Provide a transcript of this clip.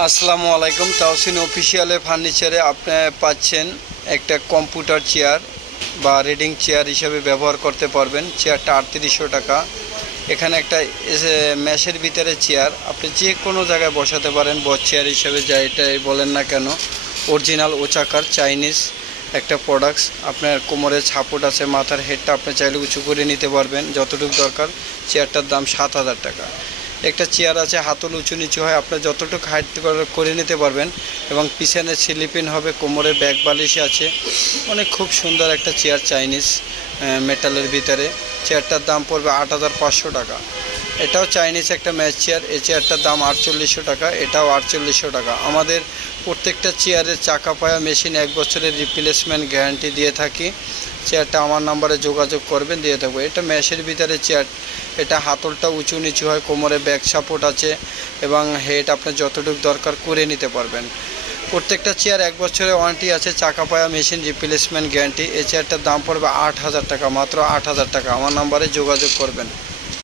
আসসালামু আলাইকুম। তাওসিন অফিসিয়ালে ফার্নিচারে আপনি পাচ্ছেন একটা কম্পিউটার চেয়ার বা রিডিং চেয়ার হিসেবে ব্যবহার করতে পারবেন। চেয়ারটা 3800 টাকা। এখানে একটা ম্যাশের ভিতরে চেয়ার, আপনি যে কোনো জায়গায় বসাতে পারেন, বস চেয়ার হিসেবে যা এটাই বলেন না কেন। অরিজিনাল ওচাকার চাইনিজ একটা প্রোডাক্টস। আপনার কোমরের সাপোর্ট আছে, মাথার হেডটা আপনি চাইলে উঁচু করে নিতে পারবেন যতটুকু দরকার। চেয়ারটার দাম 7000 টাকা। একটা চেয়ার আছে হাতল উঁচু নিচু হয়, আপনার যতটুকু হাইট করে নিতে পারবেন এবং পিছনে স্লিপিং হবে, কোমরে ব্যাক বালিশ আছে। অনেক খুব সুন্দর একটা চেয়ার চাইনিজ মেটালের ভিতরে। চেয়ারটার দাম পড়বে 8500 টাকা। এটাও চাইনিজ একটা ম্যাচ চেয়ার। এই চেয়ারটার দাম 4800 টাকা, এটাও 4800 টাকা। আমাদের প্রত্যেকটা চেয়ারের চাকা পায়া মেশিন 1 বছরের রিপ্লেসমেন্ট গ্যারান্টি দিয়ে থাকি। চেয়ারটা আমার নাম্বারে যোগাযোগ করবেন, দিয়ে থাকবো। এটা ম্যাশের ভিতরে চেয়ার। এটা হাতলটা উঁচু নিচু হয়, কোমরে ব্যাক সাপোর্ট আছে এবং হেড আপনার যতটুকু দরকার করে নিতে পারবেন। প্রত্যেকটা চেয়ার 1 বছরের ওয়ারেন্টি আছে, চাকা পায়া মেশিন রিপ্লেসমেন্ট গ্যারান্টি। এই চেয়ারটার দাম পড়বে 8000 টাকা, মাত্র 8000 টাকা। আমার নাম্বারে যোগাযোগ করবেন।